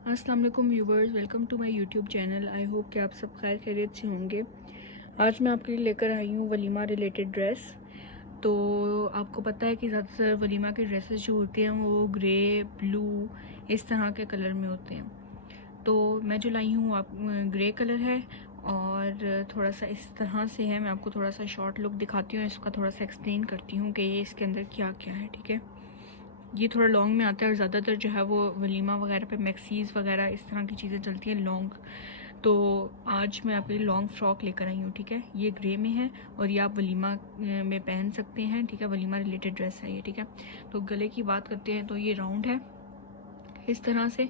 अस्सलाम वालेकुम viewers, welcome to my YouTube channel. I hope कि आप सब खैर खैरियत से होंगे। आज मैं आपके लिए लेकर आई हूँ वलीमा रिलेटेड ड्रेस। तो आपको पता है कि ज़्यादातर वलीमा के ड्रेसेस जो होते हैं वो ग्रे, ब्लू इस तरह के कलर में होते हैं। तो मैं जो लाई हूँ आप ग्रे कलर है और थोड़ा सा इस तरह से है। मैं आपको थोड़ा सा शॉर्ट लुक दिखाती हूँ, इसका थोड़ा सा एक्सप्लेन करती हूँ कि ये इसके अंदर क्या क्या है। ठीक है, ये थोड़ा लॉन्ग में आता है और ज़्यादातर जो है वो वलीमा वगैरह पे मैक्सीज़ वगैरह इस तरह की चीज़ें चलती हैं लॉन्ग। तो आज मैं आपके लिए लॉन्ग फ्रॉक लेकर आई हूँ। ठीक है, ये ग्रे में है और ये आप वलीमा में पहन सकते हैं। ठीक है, वलीमा रिलेटेड ड्रेस है ये। ठीक है, तो गले की बात करते हैं तो ये राउंड है इस तरह से,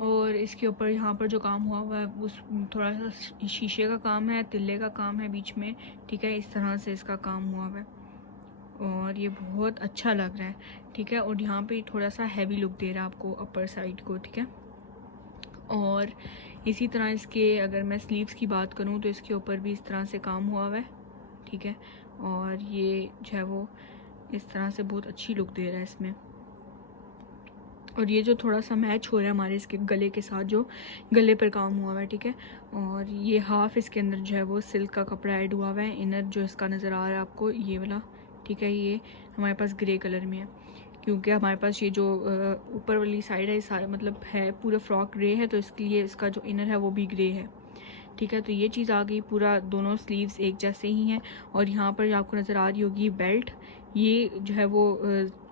और इसके ऊपर यहाँ पर जो काम हुआ हुआ है उस थोड़ा सा शीशे का काम है, तिल्ले का काम है बीच में। ठीक है, इस तरह से इसका काम हुआ हुआ है और ये बहुत अच्छा लग रहा है। ठीक है, और यहाँ पे थोड़ा सा हैवी लुक दे रहा है आपको अपर साइड को। ठीक है, और इसी तरह इसके अगर मैं स्लीव्स की बात करूँ तो इसके ऊपर भी इस तरह से काम हुआ हुआ है। ठीक है, और ये जो है वो इस तरह से बहुत अच्छी लुक दे रहा है इसमें। और ये जो थोड़ा सा मैच हो रहा है हमारे इसके गले के साथ, जो गले पर काम हुआ हुआ है। ठीक है, और ये हाफ इसके अंदर जो है वो सिल्क का कपड़ा ऐड हुआ हुआ है। इनर जो इसका नज़र आ रहा है आपको ये वाला, ठीक है, ये हमारे पास ग्रे कलर में है क्योंकि हमारे पास ये जो ऊपर वाली साइड है मतलब है पूरा फ्रॉक ग्रे है, तो इसके लिए इसका जो इनर है वो भी ग्रे है। ठीक है, तो ये चीज़ आ गई। पूरा दोनों स्लीव्स एक जैसे ही हैं और यहाँ पर आपको नज़र आ रही होगी बेल्ट, ये जो है वो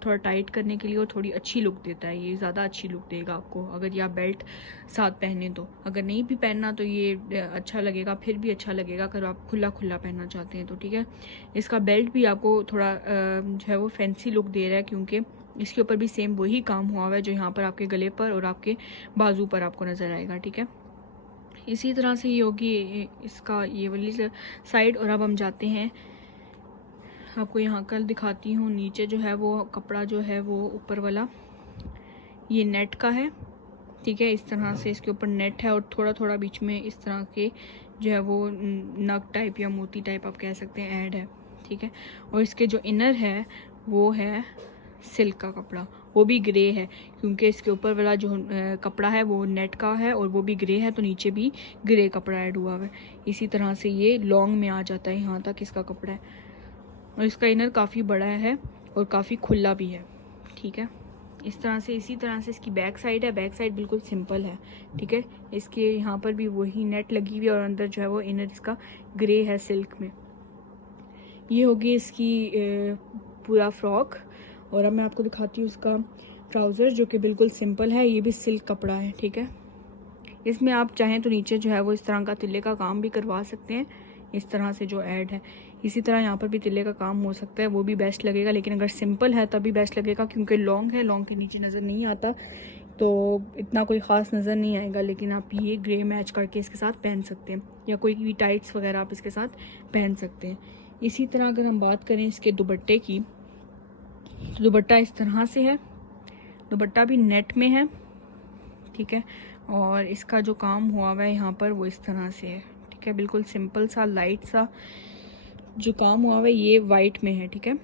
थोड़ा टाइट करने के लिए और थोड़ी अच्छी लुक देता है। ये ज़्यादा अच्छी लुक देगा आपको अगर ये आप बेल्ट साथ पहने तो। अगर नहीं भी पहनना तो ये अच्छा लगेगा, फिर भी अच्छा लगेगा अगर आप खुला खुला पहनना चाहते हैं तो। ठीक है, इसका बेल्ट भी आपको थोड़ा जो है वो फैंसी लुक दे रहा है क्योंकि इसके ऊपर भी सेम वही काम हुआ हुआ है जो यहाँ पर आपके गले पर और आपके बाजू पर आपको नज़र आएगा। ठीक है, इसी तरह से ये होगी इसका ये वाली साइड। और अब हम जाते हैं, आपको यहाँ कल दिखाती हूँ। नीचे जो है वो कपड़ा जो है वो ऊपर वाला ये नेट का है। ठीक है, इस तरह से इसके ऊपर नेट है और थोड़ा थोड़ा बीच में इस तरह के जो है वो नग टाइप या मोती टाइप आप कह सकते हैं ऐड है। ठीक है, और इसके जो इनर है वो है सिल्क का कपड़ा, वो भी ग्रे है क्योंकि इसके ऊपर वाला जो कपड़ा है वो नेट का है और वो भी ग्रे है, तो नीचे भी ग्रे कपड़ा ऐड हुआ है। इसी तरह से ये लॉन्ग में आ जाता है, यहाँ तक इसका कपड़ा है और इसका इनर काफ़ी बड़ा है और काफ़ी खुला भी है। ठीक है, इस तरह से। इसी तरह से इसकी बैक साइड है, बैक साइड बिल्कुल सिंपल है। ठीक है, इसके यहाँ पर भी वही नेट लगी हुई है और अंदर जो है वो इनर इसका ग्रे है सिल्क में। ये होगी इसकी पूरा फ्रॉक। और अब मैं आपको दिखाती हूँ उसका ट्राउज़र जो कि बिल्कुल सिंपल है, ये भी सिल्क कपड़ा है। ठीक है, इसमें आप चाहें तो नीचे जो है वो इस तरह का तिल्ले का काम भी करवा सकते हैं, इस तरह से जो ऐड है। इसी तरह यहाँ पर भी तिल्ले का काम हो सकता है, वो भी बेस्ट लगेगा, लेकिन अगर सिंपल है तभी बेस्ट लगेगा क्योंकि लॉन्ग है, लॉन्ग के नीचे नज़र नहीं आता तो इतना कोई ख़ास नज़र नहीं आएगा। लेकिन आप ये ग्रे मैच करके इसके साथ पहन सकते हैं या कोई भी टाइट्स वगैरह आप इसके साथ पहन सकते हैं। इसी तरह अगर हम बात करें इसके दुपट्टे की तो दुपट्टा इस तरह से है, दुपट्टा भी नेट में है। ठीक है, और इसका जो काम हुआ हुआ है यहाँ पर वो इस तरह से है। ठीक है, बिल्कुल सिंपल सा लाइट सा जो काम हुआ हुआ है, ये वाइट में है। ठीक है,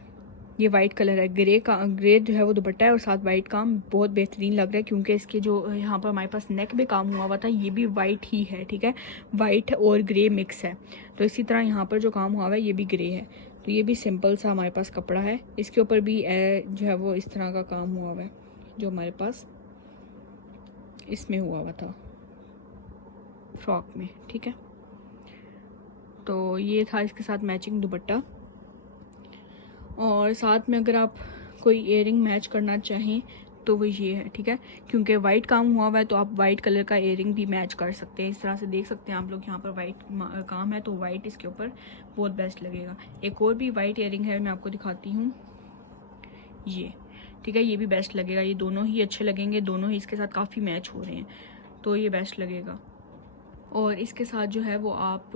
ये वाइट कलर है, ग्रे जो है वो दुपट्टा है और साथ वाइट काम बहुत बेहतरीन लग रहा है क्योंकि इसके जो यहाँ पर हमारे पास नेक पे काम हुआ हुआ था ये भी वाइट ही है। ठीक है, वाइट और ग्रे मिक्स है, तो इसी तरह यहाँ पर जो काम हुआ हुआ है ये भी ग्रे है। तो ये भी सिंपल सा हमारे पास कपड़ा है, इसके ऊपर भी जो है वो इस तरह का काम हुआ हुआ है जो हमारे पास इसमें हुआ हुआ था फ्रॉक में। ठीक है, तो ये था इसके साथ मैचिंग दुपट्टा। और साथ में अगर आप कोई इयरिंग मैच करना चाहें तो वो ये है। ठीक है, क्योंकि वाइट काम हुआ हुआ है तो आप वाइट कलर का इयरिंग भी मैच कर सकते हैं। इस तरह से देख सकते हैं आप लोग, यहाँ पर वाइट काम है तो वाइट इसके ऊपर बहुत बेस्ट लगेगा। एक और भी वाइट इयरिंग है, मैं आपको दिखाती हूँ ये। ठीक है, ये भी बेस्ट लगेगा, ये दोनों ही अच्छे लगेंगे, दोनों ही इसके साथ काफ़ी मैच हो रहे हैं तो ये बेस्ट लगेगा। और इसके साथ जो है वो आप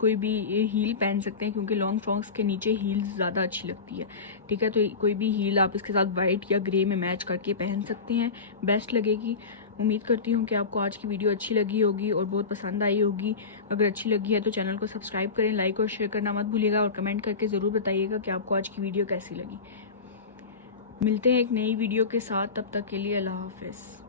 कोई भी हील पहन सकते हैं क्योंकि लॉन्ग फ्रॉक्स के नीचे हील्स ज़्यादा अच्छी लगती है। ठीक है, तो कोई भी हील आप इसके साथ वाइट या ग्रे में मैच करके पहन सकते हैं, बेस्ट लगेगी। उम्मीद करती हूँ कि आपको आज की वीडियो अच्छी लगी होगी और बहुत पसंद आई होगी। अगर अच्छी लगी है तो चैनल को सब्सक्राइब करें, लाइक और शेयर करना मत भूलिएगा और कमेंट करके ज़रूर बताइएगा कि आपको आज की वीडियो कैसी लगी। मिलते हैं एक नई वीडियो के साथ, तब तक के लिए अल्लाह हाफिज़।